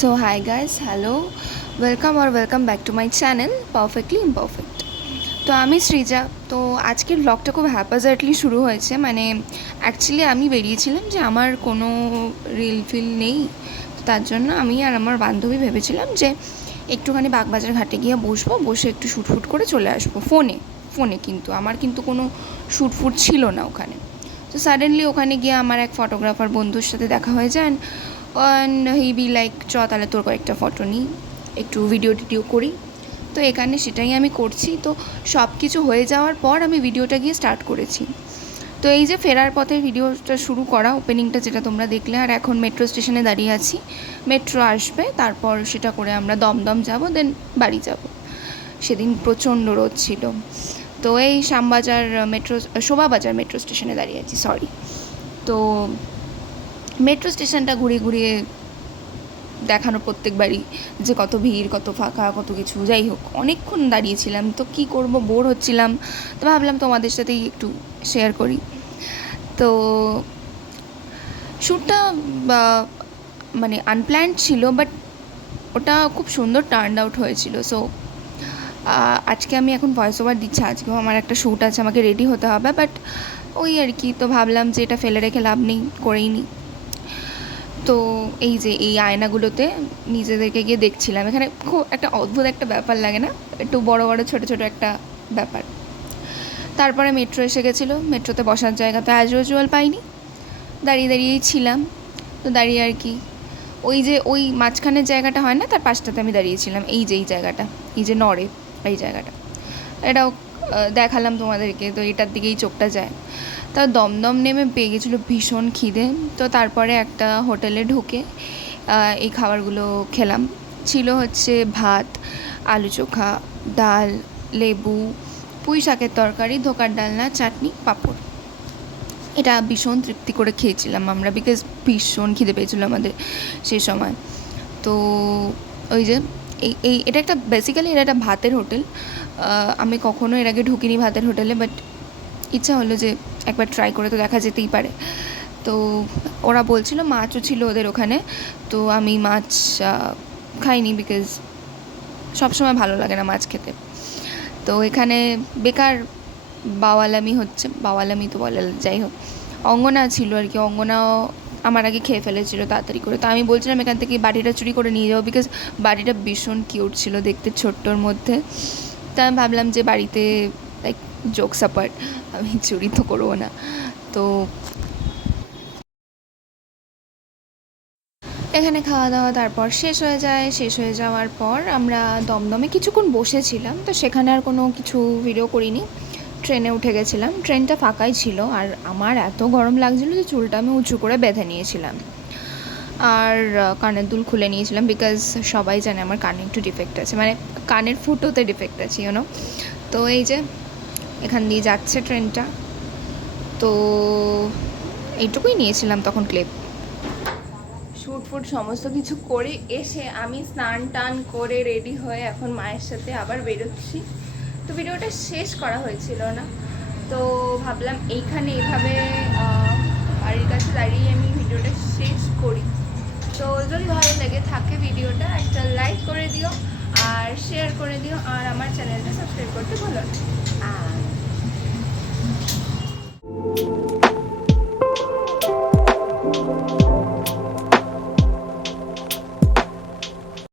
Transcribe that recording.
So hi guys hello welcome R welcome back to my channel perfectly imperfect তো আমি সৃজা তো আজকের ব্লগটা খুব হ্যাপাজার্টলি শুরু হয়েছে মানে অ্যাকচুয়ালি আমি বেরিয়েছিলাম যে আমার কোনো রিল ফিল নেই। তার জন্য আমি আর আমার বান্ধবী ভেবেছিলাম যে একটুখানি বাগবাজার ঘাটে গিয়ে বসবো, বসে একটু শ্যুট ফুট করে চলে আসব ফোনে ফোনে কিন্তু, আমার কিন্তু কোনো শ্যুট ফুট ছিল না ওখানে। তো সাডেনলি ওখানে গিয়ে আমার এক ফটোগ্রাফার বন্ধুর সাথে দেখা হয়ে যান অ্যান্ড হি বি লাইক চ, তাহলে তোর কয়েকটা ফটো নিই একটু ভিডিও টিডিও করি। তো এখানে সেটাই আমি করছি। তো সব কিছু হয়ে যাওয়ার পর আমি ভিডিওটা গিয়ে স্টার্ট করেছি। তো এই যে ফেরার পথে ভিডিওটা শুরু করা ওপেনিংটা যেটা তোমরা দেখলে, আর এখন মেট্রো স্টেশনে দাঁড়িয়ে আছি। মেট্রো আসবে, তারপর সেটা করে আমরা দমদম যাব দেন বাড়ি যাব। সেদিন প্রচণ্ড রোদ ছিল। তো এই শ্যামবাজার মেট্রো শোভাবাজার মেট্রো স্টেশনে দাঁড়িয়ে আছি সরি তো মেট্রো স্টেশনটা ঘুরিয়ে ঘুরিয়ে দেখানো প্রত্যেকবারই যে কত ভিড়, কত ফাঁকা, কত কিছু। যাই হোক, অনেকক্ষণ দাঁড়িয়েছিলাম। তো কি করব? বোর হচ্ছিলাম। তো ভাবলাম তোমাদের সাথেই একটু শেয়ার করি। তো শ্যুটটা মানে আনপ্ল্যান্ড ছিল বাট ওটা খুব সুন্দর টার্ন আউট হয়েছিল। সো আজকে আমি এখন ভয়েস ওভার দিচ্ছি। আজকেও আমার একটা শ্যুট আছে, আমাকে রেডি হতে হবে বাট ওই আর কি। তো ভাবলাম যে এটা ফেলে রেখে লাভ নেই, করেই নিই তো এই যে এই আয়নাগুলোতে নিজেদেরকে গিয়ে দেখছিলাম। এখানে খুব একটা অদ্ভুত একটা ব্যাপার লাগে না? একটু বড় বড়, ছোট ছোট একটা ব্যাপার। তারপরে মেট্রো এসে গেছিল। মেট্রোতে বসার জায়গা তো অ্যাজ ইউজুয়াল পাইনি। দাঁড়িয়ে দাঁড়িয়েই ছিলাম। তো দাঁড়িয়ে আর কি। ওই যে ওই মাঝখানের জায়গাটা হয় না? তার পাশটাতে আমি দাঁড়িয়েছিলাম এই যে এই জায়গাটা। এই যে নড়ে। এই জায়গাটা। এটাও দেখালাম তোমাদেরকে, তো এটার দিকেই চোখটা যায়। তা দমদম নেমে পেয়ে গেছিল ভীষণ খিদে, তো তারপরে একটা হোটেলে ঢুকে এই খাবারগুলো খেলাম। ছিল হচ্ছে ভাত, আলু চোখা, ডাল, লেবু, পুঁই শাকের তরকারি, ধোকার ডালনা, চাটনি, পাঁপড়। এটা ভীষণ তৃপ্তি করে খেয়েছিলাম আমরা বিকজ ভীষণ খিদে পেয়েছিলো আমাদের সেই সময়। তো ওই যে এই এই, এটা একটা বেসিক্যালি এটা একটা ভাতের হোটেল। আমি কখনো এর আগে ঢুকিনি ভাতের হোটেলে বাট ইচ্ছা হলো যে একবার ট্রাই করে তো দেখা যেতেই পারে। তো ওরা বলছিল মাছও ছিল ওদের ওখানে, তো আমি মাছ খাইনি বিকজ সবসময় ভালো লাগে না মাছ খেতে। তো এখানে বেকার বাওয়ালামি হচ্ছে, বাওয়ালামি তো বলে যাই হোক। অঙ্গনা ছিল আর কি, অঙ্গনাও আমার আগে খেয়ে ফেলেছিল তাড়াতাড়ি করে। তো আমি বলছিলাম এখান থেকে বাড়িটা চুরি করে নিয়ে যাব বিকজ বাড়িটা ভীষণ কিউট ছিল দেখতে ছোট্টর মধ্যে। তা আমি ভাবলাম যে বাড়িতে লাইক জোক সাপার্ট আমি চুরি তো করব না। তো এখানে খাওয়া দাওয়া তারপর শেষ হয়ে যায়। শেষ হয়ে যাওয়ার পর আমরা দমদমে কিছুক্ষণ বসেছিলাম। তো সেখানে আর কোনো কিছু ভিডিও করিনি। ট্রেনে উঠে গেছিলাম। ট্রেনটা ফাঁকাই ছিল আর আমার এত গরম লাগছিল যে চুলটা আমি উঁচু করে বেঁধে নিয়েছিলাম। আর কানের দুল খুলে নিয়েছিলাম বিকজ সবাই জানে আমার কানে একটু ডিফেক্ট আছে। মানে কানের ফুটোতে ডিফেক্ট আছে ইউনো তো এই যে, এখান দিয়ে যাচ্ছে ট্রেনটা। তো এইটুকুই নিয়েছিলাম তখন ক্লিপ শ্যুট ফুট সমস্ত কিছু করে এসে আমি স্নান টান করে রেডি হয়ে এখন মায়ের সাথে আবার বেরোচ্ছি। তো ভিডিওটা শেষ করা হয়েছিল না। তো ভাবলাম এইখানে এইভাবে বাড়ির কাছে দাঁড়িয়ে আমি ভিডিওটা শেষ করি। তো যদি ভালো লাগে থাকে ভিডিওটা, একটা লাইক করে দিও আর শেয়ার করে দিও আর আমার চ্যানেলটা সাবস্ক্রাইব করতে ভুলো না। আর